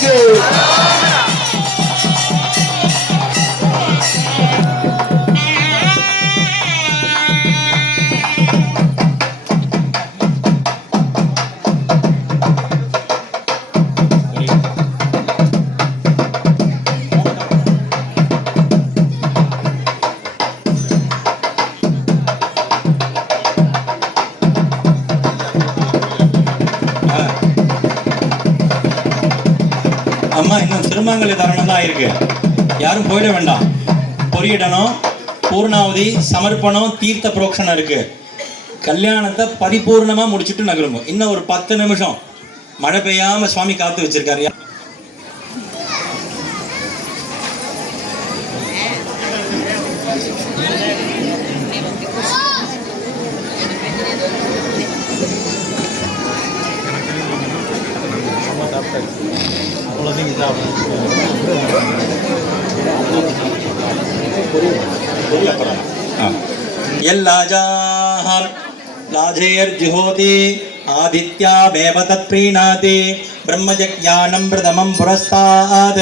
சுவாமிக்கு. அம்மா இன்னும் திருமங்கல தருணம் தான் இருக்கு, யாரும் போயிட வேண்டாம். பொரியடனம், பூர்ணாவதி, சமர்ப்பணம், தீர்த்த புரோக்ஷனம் இருக்கு. கல்யாணத்தை பரிபூர்ணமா முடிச்சுட்டு நகருங்க. இன்னும் ஒரு 10 நிமிஷம் மழை பெய்யாம சுவாமி காத்து வச்சிருக்காரு. लाजेर्जुहोति आदित्यामेव तत्प्रीणाति ब्रह्मजज्ञानं प्रथमं पुरस्तात्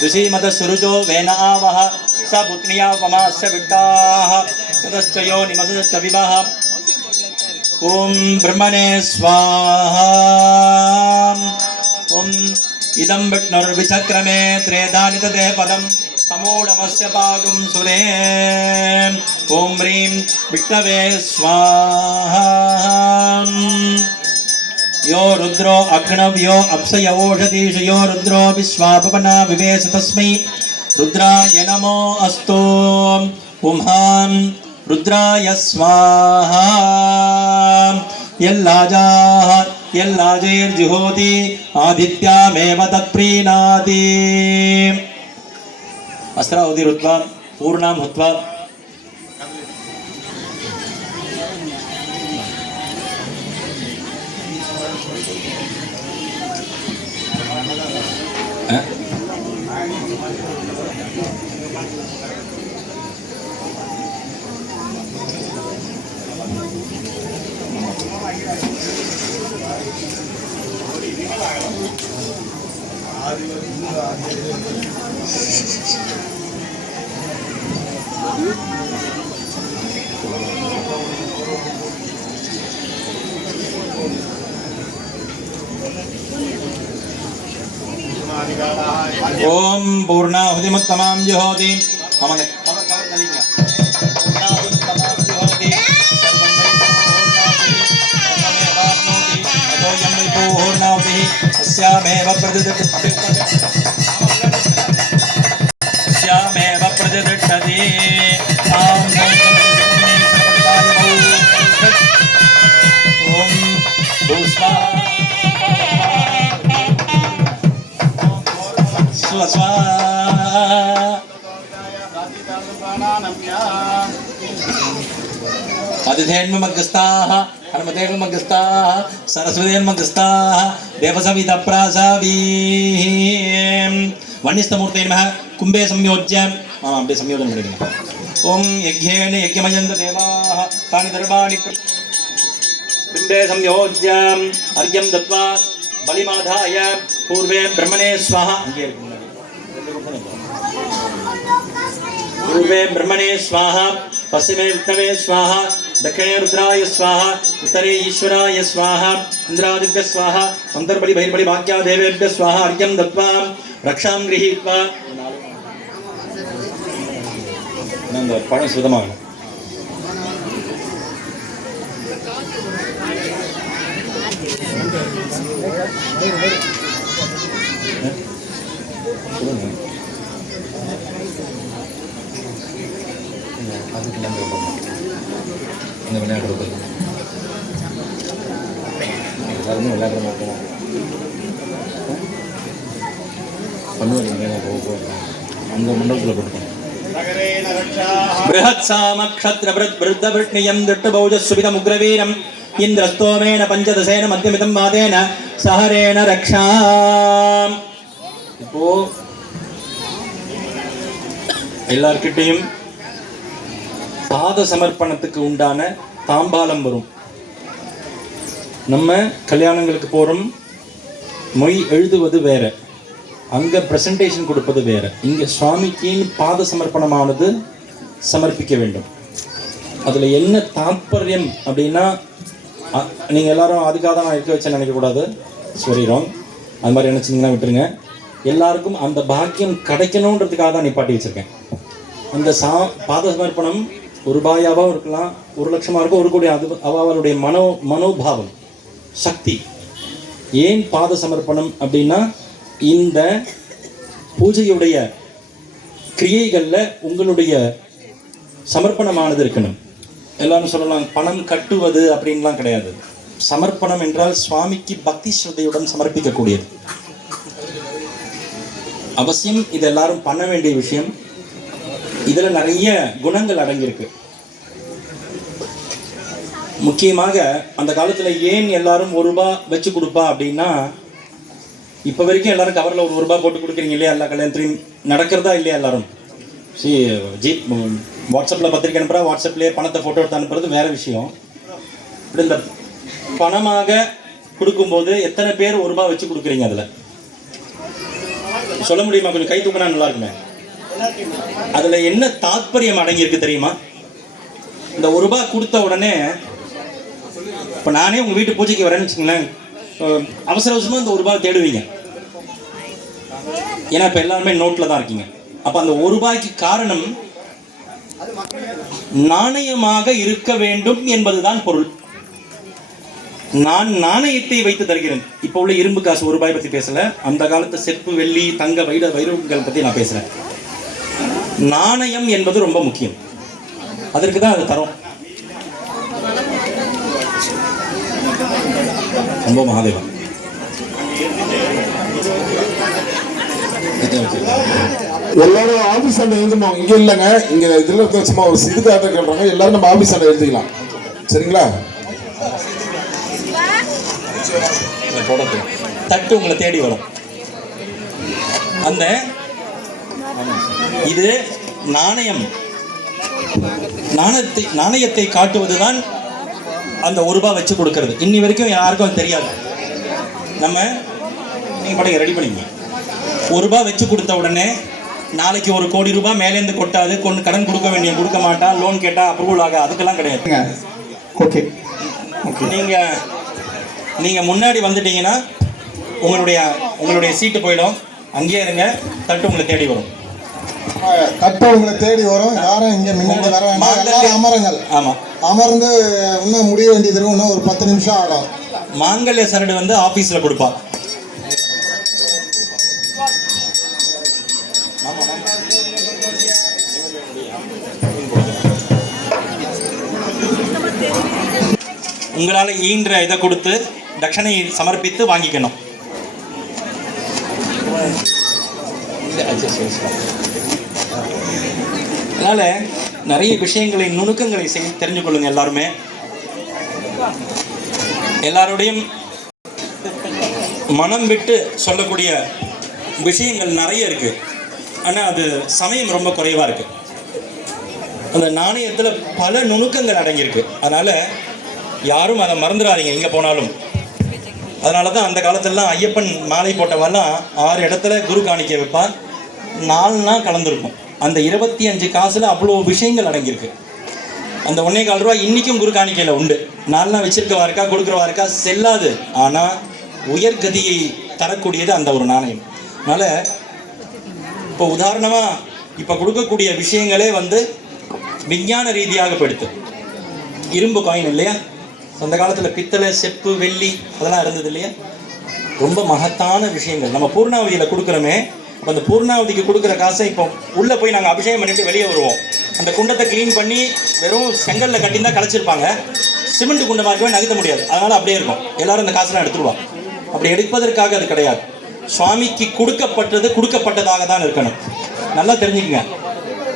दुषीमतसुरुजो वेन आवः स पुत्न्या वमास्य विट्टाः ततश्च यो निमसश्च विवः ॐ ब्रह्मणे स्वाहा ॐ इदं विष्णुर्विचक्रमे त्रेधानि तदे पदं समूढमस्य पागुं सुरे ॐ ह्रीं विष्णवे स्वाहा यो रुद्रो अग्नव्यो अप्सय ओषधीषु यो रुद्रो विश्वापना विवेश तस्मै रुद्राय नमो अस्तु उम्हां रुद्राय स्वाहा यल्लाजेर्जुहोति आदित्यामेव तत्प्रीणाति अस्त्रावधि रुत्वा पूर्णां हुत्वा ओम पूर्णाहुतिमुत्तमां जुहोति अस्यामेव प्रतिष्ठति ओम आदिधेन्मग्रस्ताः हनुमतेन्मग्रस्ताः सरस्वतीन्मग्रस्ताः देवसवितप्रासावीः वन्यस्तमूर्ते नमः कुम्भे संयोज्य अम्बे संयोजन करेंगे ओम यज्ञेन यज्ञमयन्त देवाः तानि दर्वाणि कुम्भे संयोज्य अर्घ्यं दत्त्वा बलिमाधाय पूर्वे ब्रह्मणे स्वाहा पूर्वे ब्रह्मणे स्वाहा पश्चिमे विष्णवे स्वाहा दक्षिणे रुद्राय स्वाहा उत्तरे ईश्वराय स्वाहा इंद्रादिभ्य स्वाहा अंतर्बलि बहिर्बलि भाग्या देवेभ्य स्वाहा अर्घ्यं दत्त्वा रक्षां गृहीत्वा नंद पणं सुदमागणम् बृहत्सामक्षत्रवृद्धवृष्णियं दृष्टबौजस्सुविधमुग्रवीरम् इन्द्रस्तोमेन पंचदशेन मध्यमितं मादेन सहरेण रक्षा இப்போ எல்லார்கிட்டையும் பாத சமர்ப்பணத்துக்கு உண்டான தாம்பாலம் வரும். நம்ம கல்யாணங்களுக்கு போறோம், மொய் எழுதுவது வேற, அங்கே ப்ரெசன்டேஷன் கொடுப்பது வேறு. இங்கே சுவாமிக்கின்னு பாத சமர்ப்பணமானது சமர்ப்பிக்க வேண்டும். அதில் என்ன தாற்பயம் அப்படின்னா, நீங்கள் எல்லாரும் அதுக்காக தான் நான் இருக்க வச்சேன்னு நினைக்கக்கூடாது. It's very wrong. அது மாதிரி நினச்சிங்கன்னா விட்டுருங்க. எல்லாருக்கும் அந்த பாக்கியம் கிடைக்கணுன்றதுக்காக தான் நிப்பாட்டி வச்சுருக்கேன். அந்த பாத சமர்ப்பணம் ரூபாயாகவும் இருக்கலாம், 1,00,000 இருக்கும், 1 கோடி. அது அவளுடைய மனோபாவம் சக்தி. ஏன் பாத சமர்ப்பணம் அப்படின்னா, இந்த பூஜையுடைய கிரியைகளில் உங்களுடைய சமர்ப்பணமானது இருக்கணும். எல்லாரும் சொல்லலாம் பணம் கட்டுவது அப்படின்லாம் கிடையாது. சமர்ப்பணம் என்றால் சுவாமிக்கு பக்தி ஸ்ரத்தையுடன் சமர்ப்பிக்கக்கூடியது. அவசியம் இது எல்லாரும் பண்ண வேண்டிய விஷயம். இதில் நிறைய குணங்கள் அடங்கியிருக்கு. முக்கியமாக அந்த காலத்தில் ஏன் எல்லாரும் ₹1 வச்சு கொடுப்பா அப்படின்னா, இப்போ வரைக்கும் எல்லாரும் கவரில் ₹1 போட்டு கொடுக்குறீங்க இல்லையா? எல்லா கல்யாணத்துலையும் நடக்கிறதா இல்லையா? எல்லாரும் வாட்ஸ்அப்பில் பத்திரிக்கை அனுப்புகிறா, வாட்ஸ்அப்லேயே பணத்தை ஃபோட்டோ எடுத்து அனுப்புறது வேறு விஷயம். இப்படி இந்த பணமாக கொடுக்கும்போது எத்தனை பேர் ₹1 வச்சு கொடுக்குறீங்க? அதில் சொல்ல முடியுமா? கொஞ்சம் கை தூக்கினா நல்லா இருக்குமே. அதில் என்ன தாற்பயம் அடங்கியிருக்கு தெரியுமா? இந்த ₹1 கொடுத்த உடனே, இப்போ நானே உங்கள் வீட்டு பூஜைக்கு வரேன்னு வச்சுங்களேன், அவசர அவசரமாக இந்த ₹1 தேடுவீங்க. ஏன்னா இப்போ எல்லாருமே நோட்டில் தான் இருக்கீங்க. அப்போ அந்த ₹1க்கு காரணம் நாணயமாக இருக்க வேண்டும் என்பதுதான் பொருள். நான் நாணயத்தை வைத்து தருகிறேன். இப்போ உள்ள இரும்பு காசு ₹1 பற்றி பேசல. அந்த காலத்து செப்பு, வெள்ளி, தங்க, வைரங்கள் பற்றி நான் பேசுகிறேன். நாணயம் என்பது ரொம்ப முக்கியம். அதற்கு தான் அது தரோம். ரொம்ப மகாதேவா எல்லாரும் ஆபீஸ் அண்டை எழுதுமா? இங்க இல்லைங்க, இங்க இதுல சும்மா ஒரு சிறுகாட்ட கேட்றாங்க. எல்லாரும் நம்ம ஆபீஸ் அண்டை எழுதிக்கலாம். சரிங்களா? தட்டு உங்களை தேடி வரும். அந்த இது நாணயம். நாணயத்தை காட்டுவதுதான் அந்த ₹1 வச்சு கொடுக்கறது. இன்னி வரைக்கும் யாருக்கும் அது தெரியாது. நம்ம நீங்க படையை ரெடி பண்ணிங்க. ₹1 வச்சு கொடுத்த உடனே நாளைக்கு ₹1 கோடி மேலேருந்து கொட்டாது. கடன் கொடுக்க மாட்டா, லோன் கேட்டா அப்ரூவல் ஆக, அதுக்கெல்லாம் கிடையாது. ஓகே, நீங்க முன்னாடி வந்துட்டீங்கன்னா உங்களுடைய சீட்டு போயிடும். அங்கேயே இருங்க. தட்டு உங்களை தேடி வரும். தட்டு உங்களை தேடி வரும். யாரும் இங்க முன்னாடி வர வேண்டாம். எல்லாரும் அமருங்கள். ஆமா, அமர்ந்து இன்னும் முடிய வேண்டியது இருக்கும். இன்னும் ஒரு 10 நிமிஷம் ஆகும். மாங்கல்ய சரடு வந்து ஆபீஸ்ல கொடுப்பா. உங்களால ஈன்ற இதை கொடுத்து தட்சணையை சமர்ப்பித்து வாங்கிக்கணும். அதனால நிறைய விஷயங்களை, நுணுக்கங்களை தெரிஞ்சு கொள்ளுங்க. எல்லாருமே எல்லாருடையும் மனம் விட்டு சொல்லக்கூடிய விஷயங்கள் நிறைய இருக்கு. ஆனால் அது சமயம் ரொம்ப குறைவா இருக்கு. அந்த நாணயத்தில் பல நுணுக்கங்கள் அடங்கியிருக்கு. அதனால யாரும் அதை மறந்துடாதீங்க எங்கே போனாலும். அதனால தான் அந்த காலத்திலலாம் ஐயப்பன் மாலை போட்டவெல்லாம் 6 இடத்துல குரு காணிக்க வைப்பார். 4 கலந்துருக்கும். அந்த 25 காசில் அவ்வளோ விஷயங்கள் அடங்கியிருக்கு. அந்த ₹1.25 இன்றைக்கும் குரு காணிக்கையில் உண்டு. 4 வச்சிருக்கவா இருக்கா, கொடுக்குறவா இருக்கா, செல்லாது. ஆனால் உயர்கதியை தரக்கூடியது அந்த ஒரு நாணயம். அதனால் இப்போ உதாரணமாக இப்போ கொடுக்கக்கூடிய விஷயங்களே வந்து விஞ்ஞான ரீதியாக போயிடுது. இரும்பு காயின் இல்லையா? அந்த காலத்தில் பித்தளை, செப்பு, வெள்ளி அதெல்லாம் இருந்தது இல்லையா? ரொம்ப மகத்தான விஷயங்கள். நம்ம பூர்ணாவதியில் கொடுக்குறோமே, அந்த பூர்ணாவதிக்கு கொடுக்குற காசை இப்போ உள்ளே போய் நாங்கள் அபிஷேகம் பண்ணிட்டு வெளியே வருவோம். அந்த குண்டத்தை க்ளீன் பண்ணி வெறும் செங்கல்ல கட்டியிருந்தால் கழிச்சிருப்பாங்க. சிமெண்ட் குண்டமாக இருக்கவே நகர்த்த முடியாது. அதனால் அப்படியே இருக்கும். எல்லாரும் அந்த காசெல்லாம் எடுத்துருவா. அப்படி எடுப்பதற்காக அது கிடையாது. சுவாமிக்கு கொடுக்கப்பட்டதாக தான் இருக்கணும். நல்லா தெரிஞ்சுக்கங்க.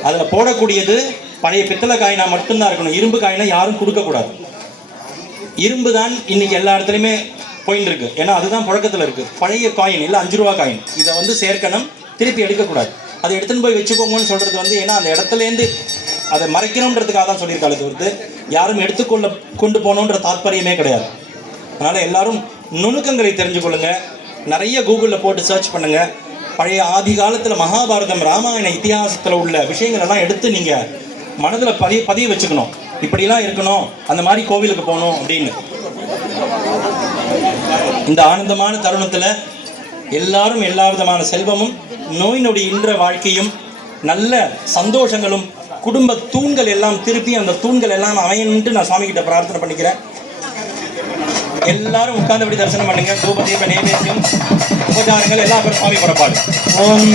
அதில் போடக்கூடியது பழைய பித்தளை காயினா மட்டும்தான் இருக்கணும். இரும்பு காயினா யாரும் கொடுக்கக்கூடாது. இரும்பு தான் இன்னைக்கு எல்லா இடத்துலையுமே போயின்னு இருக்கு. ஏன்னா அதுதான் புழக்கத்தில் இருக்கு. பழைய காயின் இல்லை, ₹5 காயின், இதை வந்து சேர்க்கணும், திருப்பி எடுக்கக்கூடாது. அதை எடுத்துன்னு போய் வச்சுக்கோங்கன்னு சொல்றது வந்து, ஏன்னா அந்த இடத்துலேருந்து அதை மறைக்கணுன்றதுக்காக தான் சொல்லியிருக்காளே தவிர்த்து யாரும் கொண்டு போகணுன்ற தாற்பயமே கிடையாது. அதனால எல்லாரும் நுணுக்கங்களை தெரிஞ்சு கொள்ளுங்க. நிறைய கூகுளில் போட்டு சர்ச் பண்ணுங்க. பழைய ஆதி காலத்துல மகாபாரதம் ராமாயண இதிகாசத்துல உள்ள விஷயங்கள் எல்லாம் எடுத்து நீங்க மனதுல பதிய வச்சுக்கணும். இப்படிலாம் இருக்கணும், அந்த மாதிரி கோவிலுக்கு போகணும் அப்படின்னு. இந்த ஆனந்தமான தருணத்துல எல்லாரும் எல்லா விதமான செல்வமும், நோய் நொடி இன்ற வாழ்க்கையும், நல்ல சந்தோஷங்களும், குடும்ப தூண்கள் எல்லாம் திருப்பி அந்த தூண்கள் எல்லாம் அமையன்ட்டு நான் சுவாமி கிட்ட பிரார்த்தனை பண்ணிக்கிறேன். எல்லாரும் உட்கார்ந்தபடி தரிசனம் பண்ணுங்க. தூபதீப நைவேத்தியம் உபச்சாரங்கள் எல்லா பேரும் சுவாமி புறப்பாடு. ஓம்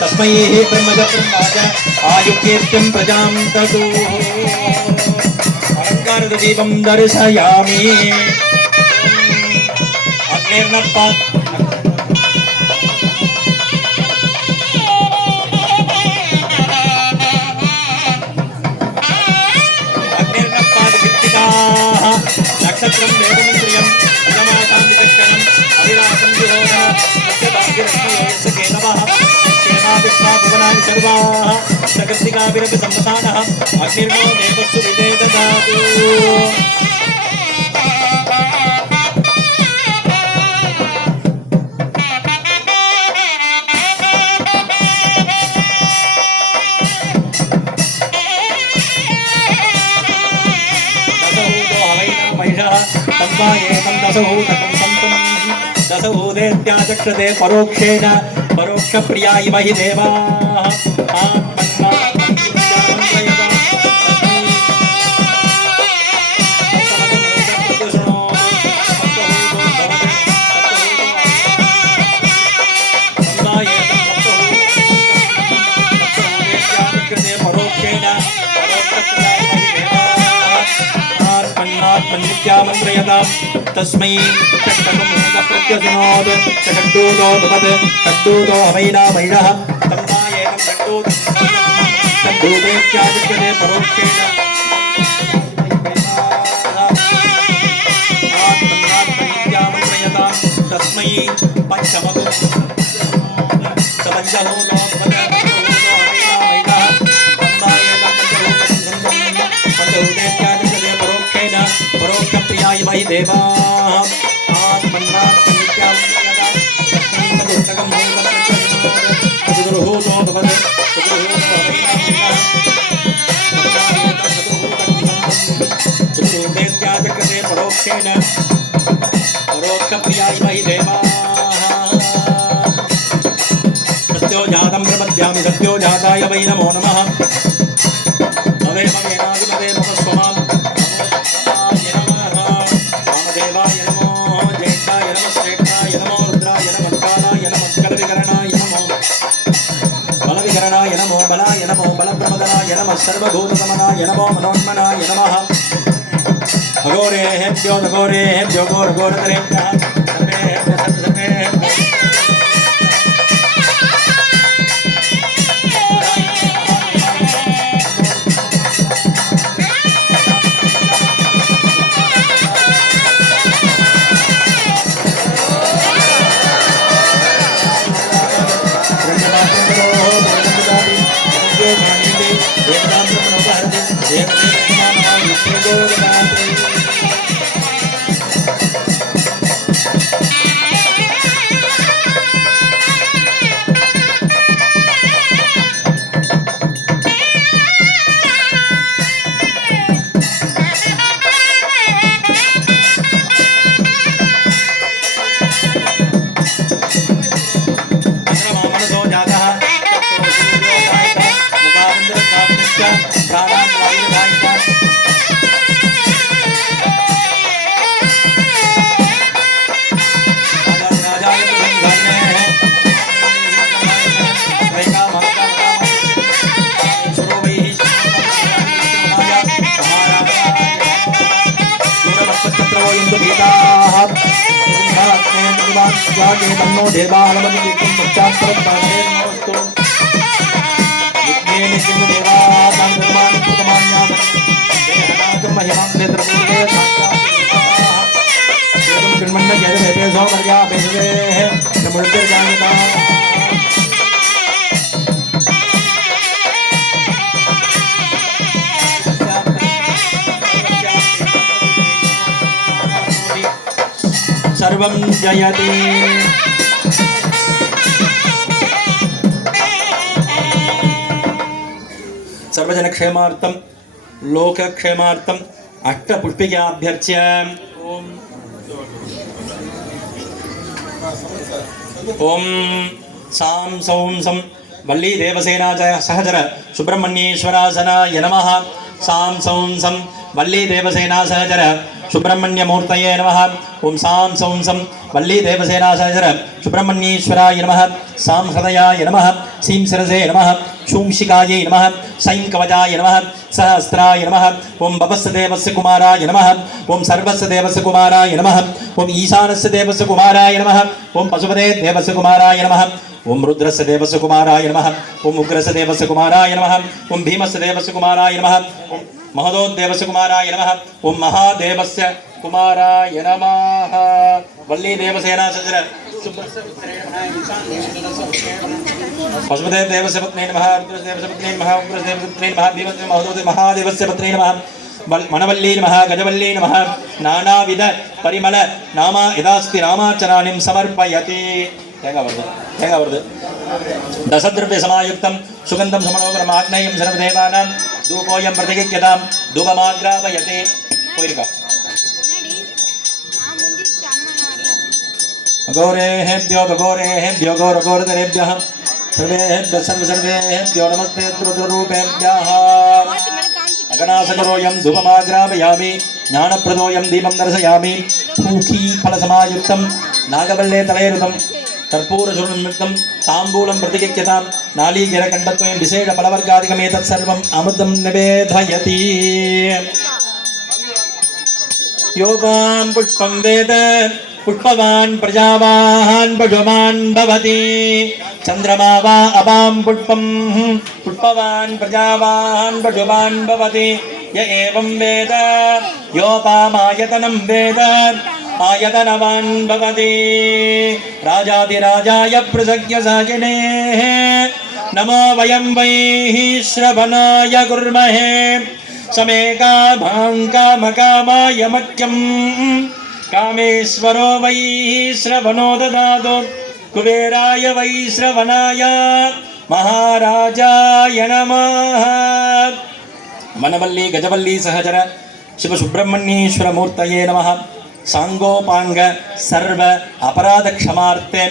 तस्मै ब्रह्मजप्रमाज आयुकीर्तिं प्रजां ततो अलङ्कारदीपं दर्शयामि. अग्निर्नप्पा नक्षत्रं वेदमन्त्रियं प्रथमासां विचक्षणम् अभिरासं विहोरः सत्यभाग्यरत्नयोगस्य केतवः क्षेमाविश्वा भुवनानि सर्वाः सकृत्तिकाभिरपि सम्मसानः अग्निर्नो देवस्सु विदे ददातु. दशहूदेत्याचक्षते परोक्षेण परोक्षप्रिया इव हि देवाः तस्मै प्रत्यसनोद षड्डूतो भवत् षड्डूतो हवैना वैरः तन्मायेकं षड्डूतेत्यादित्यते परोक्षेण तस्मै पञ्चमतो सपञ्चभूतो भवत् परोक्षप्रियाय वै देवाः आत्मन्नात्मनित्यां पुस्तकं चतुर्भूतो भवत् चतुर्भूतेत्याचक्रते परोक्षेण परोक्षप्रियाय वै देवाः सत्यो जातं प्रपद्यामि सत्यो जाताय वै नमो नमः. अवेमवेनाधिपते मम स्वमां बलविकरणाय नमो बलाय नमो बलप्रमदनाय नमः सर्वभूतसमनाय नमो मनोन्मनाय नमः. अघोरेभ्यो नघोरेभ्यो घोरघोरतरेभ्यः सर्वेभ्यः सर्वेभ्यः तन्नो देवालवन्दितं पश्चात्तरपाठेनोस्तु विघ्नेन किं देवानां निर्माणं कृतमान्यात् देहनाथं महिमां नेत्रपूर्णे साक्षात् கிண்மண்ட கேதமே பேசோ மரியா பேசுதே நம்மளுக்கு ஜானதா सर्वं जयति सर्वजनक्षेमार्थं लोकक्षेमार्थम् अष्टपुष्पिकाभ्यर्च्य ॐ सां सौं सं वल्ली देवसेना सहचर सुब्रह्मण्येश्वरासनाय नमः सां सौं सं वल्ली देवसेना सहचर सुब्रह्मण्यमूर्तये नमः ओं सां सौं सं वल्ली देवसेना सहचर सुब्रह्मण्येश्वराय नमः सां हृदयाय नमः सीं शिरसे नमः शूंशिकायै नमः सैं कवचाय नमः सहस्राय नमः ओं भवस्य देवस्य कुमाराय नमः ओं सर्वस्य देवस्य कुमाराय नमः ओं ईशानस्य देवस्य कुमाराय नमः ओं पशुपते देवस्य कुमाराय नमः ओं रुद्रस्य देवस्य कुमाराय नमः ओं उग्रस्य देवस्य कुमाराय नमः ओं भीमस्य देवस्य कुमाराय नमः ओं महदोदेवस्य कुमाराय नमः ओं महादेवस्य कुमाराय नमः वल्ली देवसेना सजर पशुपते देवस्य पत्नी नमः रुद्रस्य देवस्य पत्नी नमः उग्रस्य देवस्य पत्नी नमः भीमस्य महदोदे महादेवस्य पत्नी नमः मनवल्ली नमः गजवल्ली नमः नानाविध परिमल नामा यदास्ति नामार्चनानिं समर्पयति தேங்காய் வருது दशद्रव्य समायुक्तं सुगन्धं समनोगरम् आग्नेयं सर्वदेवानां धूपोऽयं प्रतिगृह्यतां धूपमाग्रापयते போயிருக்கா अघोरेभ्यो गघोरेभ्यो घोरघोरतरेभ्यः सर्वेभ्यः सर्वेभ्यो नमस्ते रुद्ररूपेभ्यः अगणासकरोऽयं धूपमाग्रापयामि ज्ञानप्रदोऽयं दीपं दर्शयामि पूकी फलसमायुक्तं नागवल्ले तलेरुतं कर्पूरचूर्णमितं ताम्बूलं प्रतिगृह्यतां नालीगिरकण्डत्वं विशेषफलवर्गादिकमेतत् सर्वम् अमृतं निवेदयति योगां पुष्पं वेद पुष्पवान् प्रजावान् पशुमान् भवति चन्द्रमा वा अपां पुष्पं पुष्पवान् प्रजावान् पशुमान् भवति य एवं वेद योपामायतनं वेद आयतनवान् भवति राजाधिराजाय प्रसज्ञ साकिने नमो वयं वैः श्रवणाय कुर्महे समेका भाङ्कामकामाय मह्यं कामेश्वरो वै श्रवणो ददातु कुबेराय वै श्रवणाय महाराजाय नमः मनवल्ली गजवल्ली सहचर शिवसुब्रह्मण्येश्वरमूर्तये नमः सांगोपांग सर्व अपराध क्षमार्थे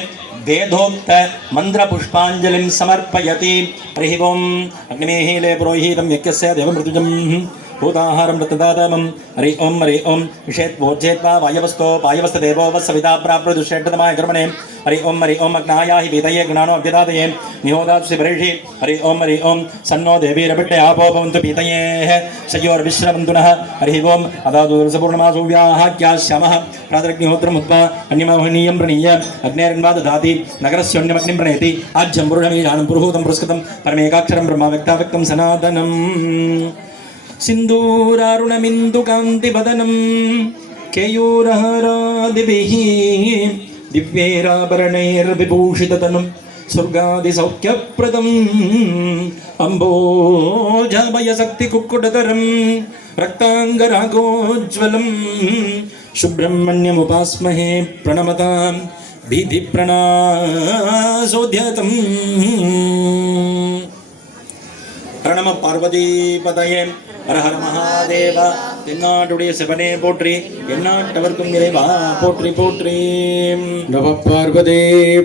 वेदोक्त मंत्र पुष्पांजलिं समर्पयति हरि ओं अग्निमीहिले पुरोहितं यज्ञस्य देवमृतुजं भूताहारं रत्नदातमं हरि ओं विषेत्वोज्जेत्वा वायवस्तो वायवस्तदेवो वत्सविता प्राप्तदुष्येष्टतमाय कर्मणे हरि ओं अग्नायाहि वीतये गुणानो अभ्यदातये निहोदात्सि बर्हिषि हरि ओं सन्नो देवीरभिट्टे आपो भवन्तु पीतयेः शयोर्विश्रवन्तु नः हरि ओं अदादूर्सपूर्णमासूव्याहाख्यास्यामः प्रातरग्निहोत्रमुत्वा अन्यमहनीयं प्रणीय अग्नेरन्वा ददाति नगरस्योन्यमग्निं प्रणयति आज्यं पुरुषमीशानं पुरुहूतं पुरस्कृतं परमेकाक्षरं ब्रह्मव्यक्ताव्यक्तं सनातनम् सिन्दूरारुणमिन्दुकान्तिवदनं केयूरहारादिभिः दिव्यैराभरणैर्विभूषिततनुं स्वर्गादिसौख्यप्रदम् अम्बोजाभयशक्तिकुक्कुटधरं रक्ताङ्गरागोज्ज्वलं सुब्रह्मण्यमुपास्महे प्रणमतां भीतिप्रणासोद्यतम् प्रणम पार्वतीपतये हर हर महादेव தென்னாடுடைய சிவனே போற்றி எந்நாட்டவர்க்கும் இறைவா போற்றி போற்றி நம பார்வதி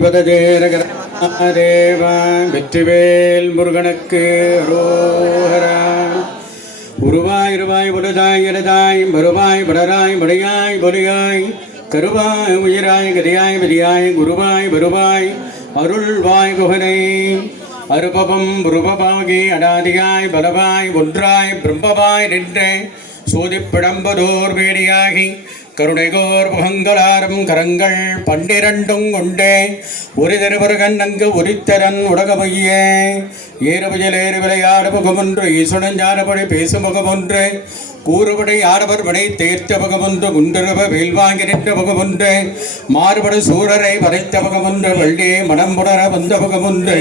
பதஜே ரகரதேவா வெற்றிவேல் முருகனுக்கு அரோகரா உருவாய் இருவாய் உலதாய் இலதாய் வருவாய் வளராய் வடையாய் பொலியாய் கருவாய் உயிராய் கதியாய் விதியாய் குருவாய் வருவாய் அருள்வாய் குகனை அருபவம் உருபவாகி அடாதியாய் பலவாய் ஒன்றாய் பிரம்மவாய் நின்றே சூதிப்பிடம்பதோர் வேடியாகி கருணைகோர் முகங்களாரும் கரங்கள் 12 கொண்டே ஒரு திருவருகன் அங்கு உரித்தரன் உலகமையே ஏறுபுஜல் ஏறு விளையாடு முகமொன்று ஈசுணஞ்சானபடி பேசும் முகமொன்று கூறுபடை ஆரவர் படை தேர்த்த முகமொன்று குண்டருவ வேல்வாங்கி நின்ற முகமொன்று மாறுபடு சூரரை வரைத்த முகமொன்று வள்ளி மனம் புணர வந்த முகமொன்று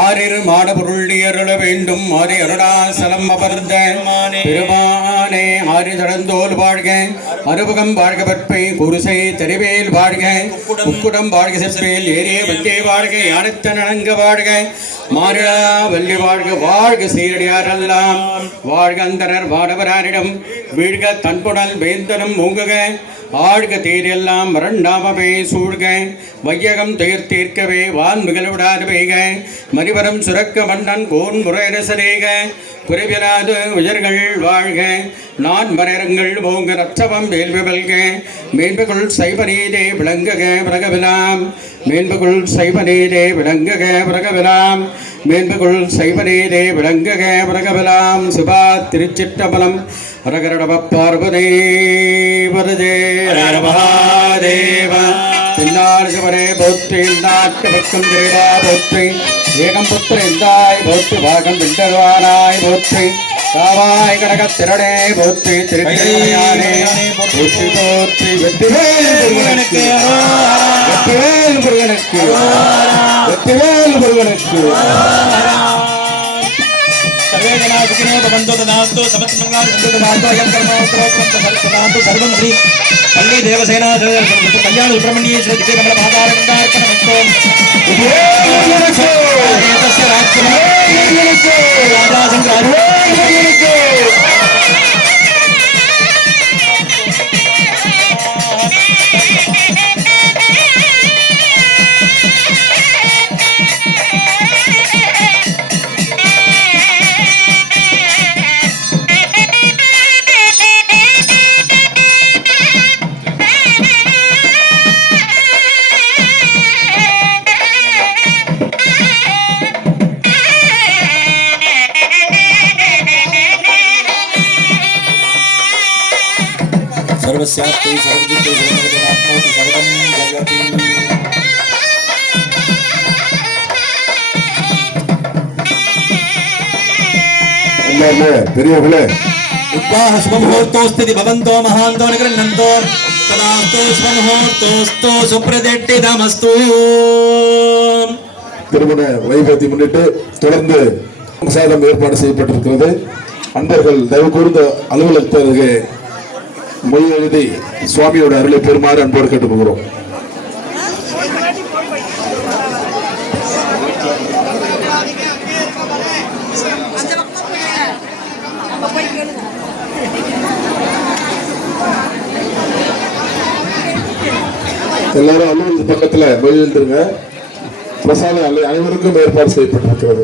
ஆறிரு மாட பொருளியருள வேண்டும் ஆரி அருணாசலம் அமர்ந்த பெருமானே ஆரி தடந்தோல் வாழ்க அறுபகம் வாழ்க பற்பை குருசை தெரிவேல் வாழ்க உக்குடம் வாழ்க செப்பேல் ஏரிய வந்தே வாழ்க யானத்த நனங்க வாழ்க மாறிடா வள்ளி வாழ்க வாழ்க சீரடியாரெல்லாம் வாழ்க அந்தனர் வாடவராரிடம் வீழ்க தன்புடல் வேந்தனும் மூங்குக ஆழ்க தீரெல்லாம் மரண்டாமவே சூழ்க வையகம் தீர்த்தீர்க்கவே வான் மிகழ்விடாது பெய்க மறிவரம் சுரக்க மன்னன் கோன் முறையரசரேக குறைவிலாது உயர்கள் வாழ்க நான் மரங்கள் ஓங்க ரச்சவம் வேள்வி வெல்க மேன்பகுள் சைவநீதே விளங்குக விலகவிலாம் மேன்பகுள் சைவநீதே விளங்குக விலகவிலாம் மேன்பகுள் சைவநீதே விளங்குக விலகவிலாம் சிவா திருச்சிற்றம்பலம் அரகரடப பார்வதே வரதே மகாதேவ பின்னாள் சிவரே போற்றி நாட்டு பக்கம் தேவா போற்றி ஏகம் புத்திர இந்தாய் போற்றி பாகம் விண்டர்வானாய் போற்றி காவாய் கடக திரடே போற்றி திருக்கையானே போற்றி போற்றி வெற்றிவேல் முருகனுக்கு வெற்றிவேல் முருகனுக்கு வெற்றிவேல் முருகனுக்கு सर्वे जना सुखिनो भवन्तु तदास्तु समस्तमङ्गलानि सन्तु तदास्तु अयं कर्मोत्तरोत्तमं सर्वं श्री पल्ली देवसेना कल्याण सुब्रह्मण्ये श्री दिव्यकमल महादारकण्डार्पणमस्तु एतस्य राज्यं राजा संग्रामः सर्वस्यास्ति सर्वजिते सर्वजनात्मोति सर्वं जयति எல்லாருமே பெரியவர்களே उद्वाह शुभमुहूर्तोस्ति भवन्तो महान्तो निगृह्णन्तो तदास्तु शुभमुहूर्तोस्तु सुप्रतिष्ठितमस्तु திருமண வைபவத்தை முன்னிட்டு தொடர்ந்து பிரசாதம் ஏற்பாடு செய்யப்பட்டிருக்கிறது. அன்பர்கள் தயவு கூர்ந்த அலுவலகத்திற்கு மொழி எழுதி சுவாமியோட அருளை பெறுமாறு அன்போடு கேட்டுக்கொள்கிறோம். எல்லாரும் அலுவலக பக்கத்துல மொழி எழுதுங்க. பிரசாதம் அனைவருக்கும் ஏற்பாடு செய்யப்பட்டிருக்கிறது.